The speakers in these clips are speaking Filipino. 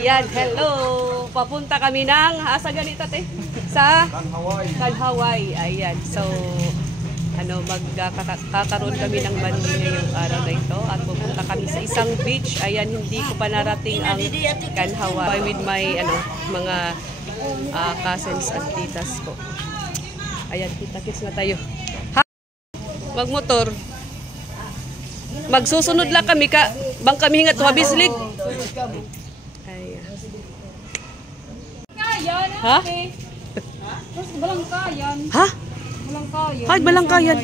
Yan, hello. Papunta kami ng asa ganito te sa Hawaii. Ayan. So magkakaroon kami ng bandi ngayong araw na ito at pupunta kami sa isang beach. Ayan, hindi ko pa narating ang Hawaii with my mga cousins at titas ko. Ayan, kita-kits na tayo. Magmotor. Magsusunod lang kami bang kami hingat to habislig. Ayan. Ha? Balangkayan. Ha? Balangkayan. Hay, balangkayan.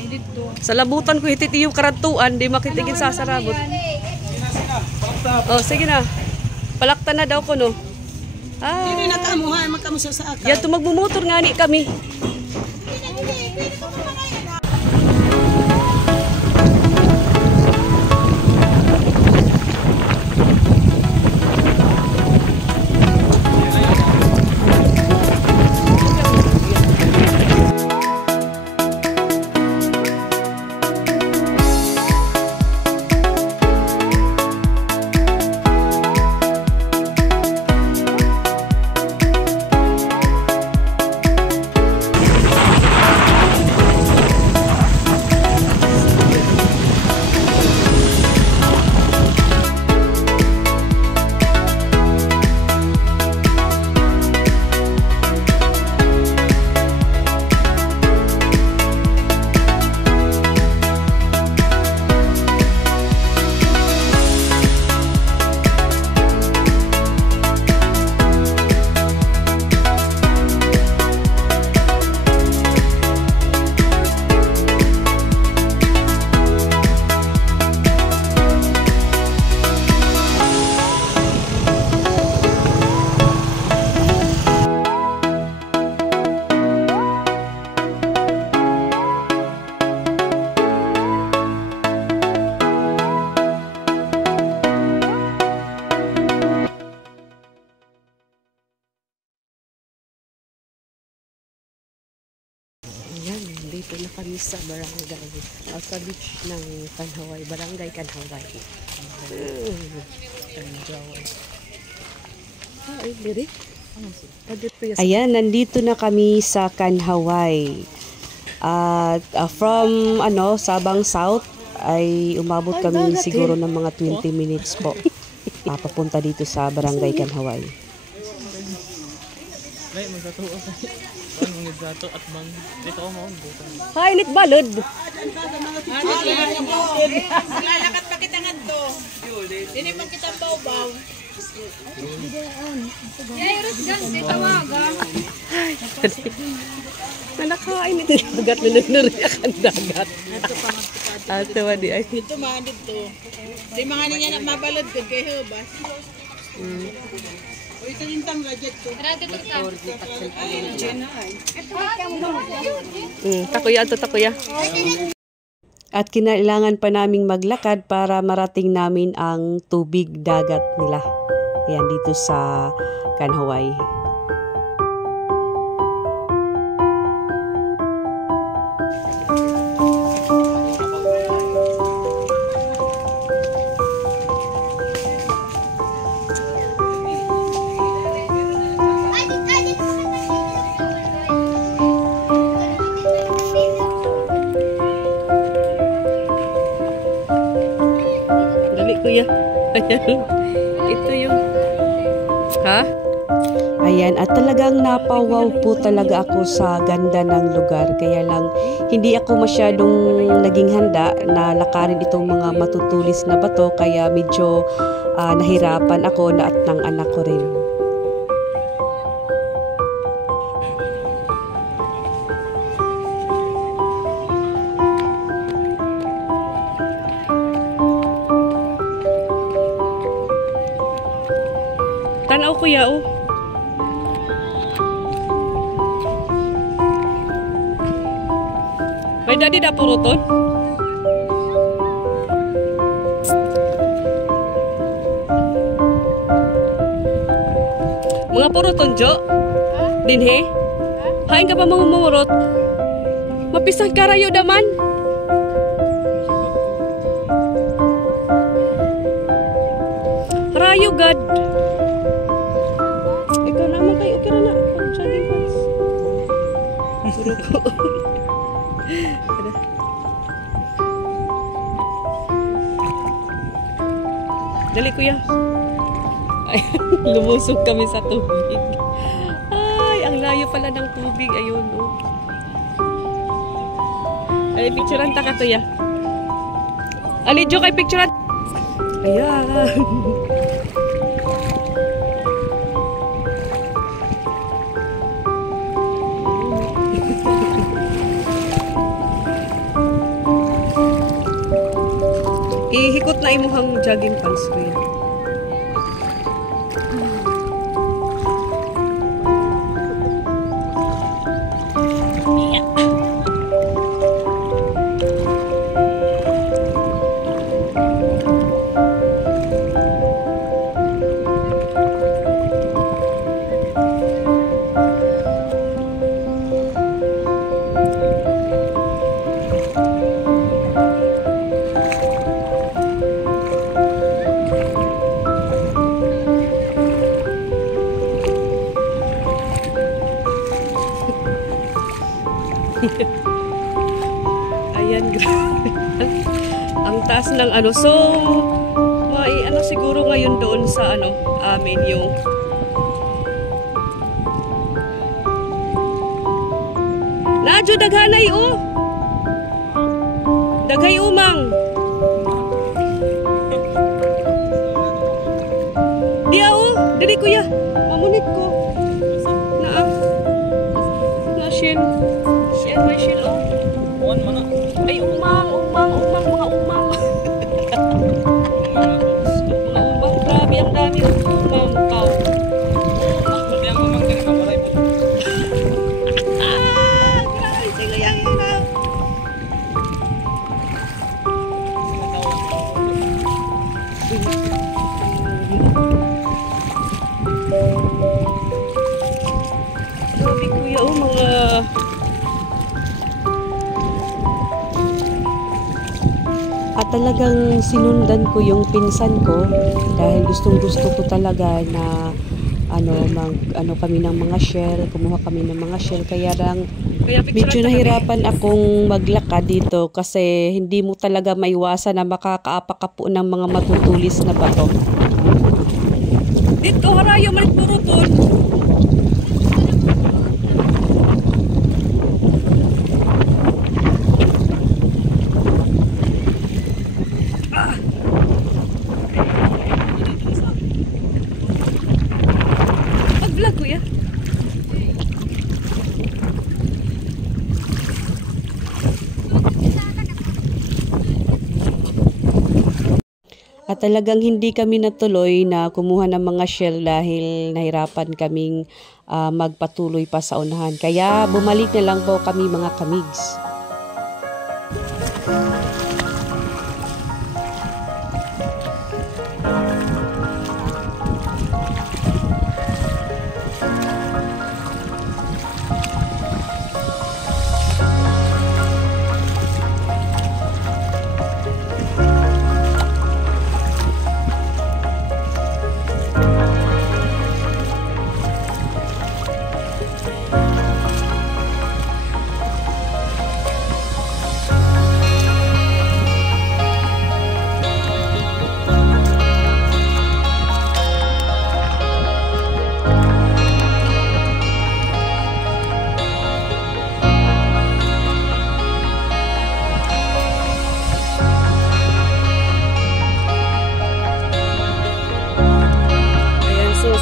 Sa labutan ko hititi yung karantuan, di makitigin sa sarabot. Oh, sige na. Palakta na daw ko no. Ah. Hindi na kamuhay, magkamusa sa akin. Yan, magmumotor nga ni kami. Ayan, dito na kami sa barangay. Sa beach ng Hawaii. Barangay Hawaii. Ayan, nandito na kami sa Hawaii. At from Sabang South ay umabot kami siguro ng mga 20 minutes po. Papunta dito sa barangay Hawaii. Hay, nit balod. Lalakat pa kita nga to. Hindi pa kita baw-baw. Yairos gan, tawaga. Nanakain ito. Dagat na nagnuriyakan dagat. Ito di ay. Ito man dito. Di mga niya na mabalod ko kay Hubas. O ito yung tang gadget ko. Takuya. At kinailangan pa naming maglakad para marating namin ang tubig dagat nila. Ayan, dito sa Hawaii. Kuya. Ayan. Ito yung Ayan, at talagang napawaw po talaga ako sa ganda ng lugar. Kaya lang, hindi ako masyadong naging handa na lakarin itong mga matutulis na bato. Kaya medyo nahirapan ako at ng anak ko rin. Tanaw kuya oh. May dadi da puruton? Mga puruton jo? Dinhe? Hain ka pa mga mamurot? Mapisang karayo daman? Rayo gad. sumusuko. Dali kuya. Ay, lumusog kami sa tubig. Ay, ang layo pala ng tubig. Ayun, oh. Ay, picturean ta ka to ya. Alidyo kay picturean. Ayan. Ihikot na imuhang jogging pants ko yan. Ayan, grabe. Ang taas ng ano. So, may ano siguro ngayon doon sa ano, amin yung Nadyo daghanay oh. Daghay umang. Diya oh, dili kuya. Mamunit ko. Naa. Na shell. Shell may shell oh. Kuan mana? Ay umang, mga umang. Mga umang, grabe ang dami umang tao. Hindi ang umang kini kamalay po. Grabe sila yang ina. Grabe kuya oh, mga at talagang sinundan ko yung pinsan ko dahil gustong-gusto ko talaga na ano kami ng mga shell, kumuha kami ng mga shell kaya lang medyo nahirapan akong maglakad dito kasi hindi mo talaga maiwasan na makakaapak ka po ng mga matutulis na bato. Dito harayo man purutol. Vlog kuya. At talagang hindi kami natuloy na kumuha ng mga shell dahil nahirapan kaming magpatuloy pa sa unahan. Kaya bumalik na lang po kami mga kamigs.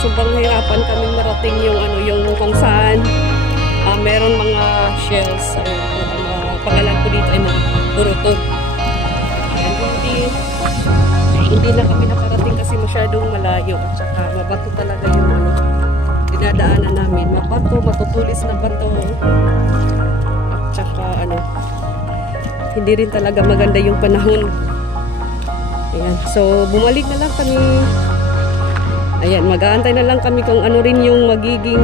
Sobrang hirapan kami marating yung yung kung saan meron mga shells. Pangalan ko dito ay mga purutol. Hindi na kami nakarating kasi masyadong malayo at saka mabato talaga yung dinadaanan namin. Mabato, matutulis na bato. At saka hindi rin talaga maganda yung panahon. Ayan. So bumalik na lang kami. Ayan, mag-aantay na lang kami kung ano rin yung magiging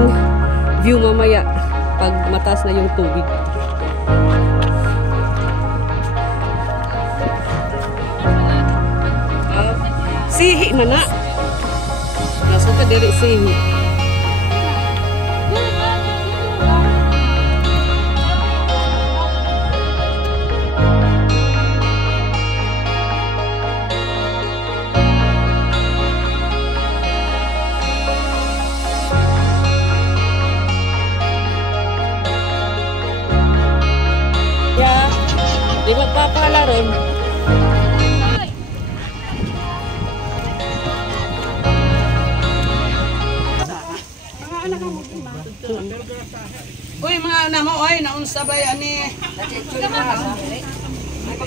view mamaya pag mataas na yung tubig. Sihi man na. Nasa ka diri sihi. rin. Uy, mga anak mo, oy, naunsa ba yan eh?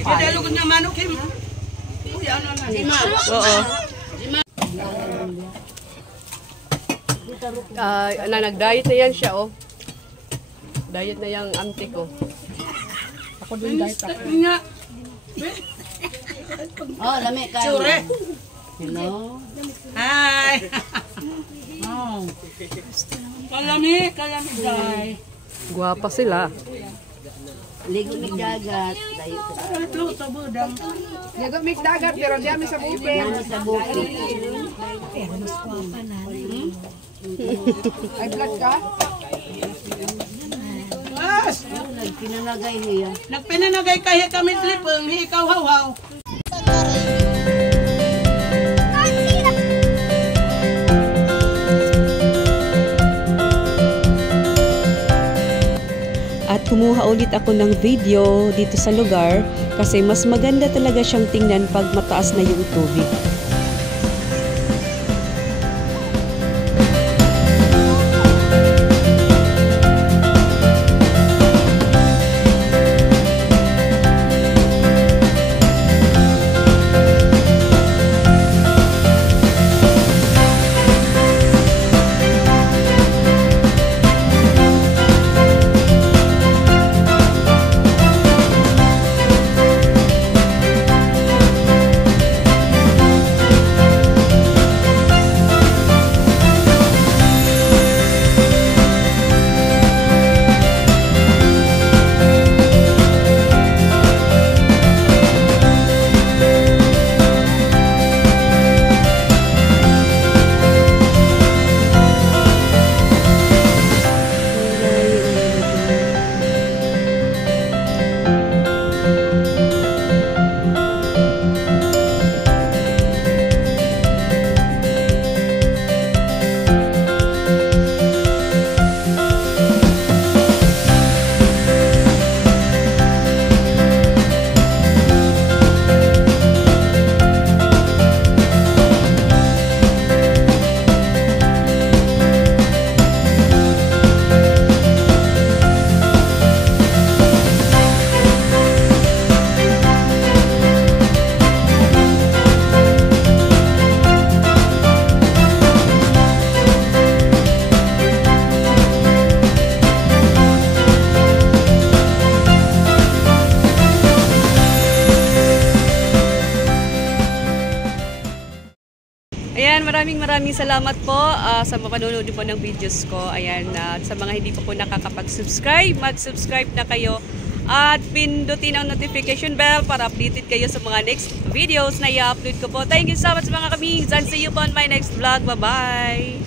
Kadalugod na manok, Kim. Uy, ano na? Oo. Nag-diet na yan siya, oh. Diet na yung auntie ko. Ako din diet ako. Nga. Oh, lami ka. Sure. Hello. Hi. Oh. Kalami, day. Guwapa sila. Ligo mig dagat. Luto budang. Ligo mig dagat pero di ami sa bukid. Ami sa bukid. Pero mas guwapa na. Ay vlog ka? Mas! Nagpinanagay niya. Nagpinanagay kaya kami lipong, ikaw haw-haw. At kumuha ulit ako ng video dito sa lugar kasi mas maganda talaga siyang tingnan pag mataas na yung tubig. Ayan, maraming salamat po sa mapanonood po ng videos ko. Ayan, sa mga hindi pa po nakakapag-subscribe, mag-subscribe na kayo at pindutin ang notification bell para updated kayo sa mga next videos na i-upload ko po. Thank you so much mga kamings and see you po on my next vlog. Bye-bye!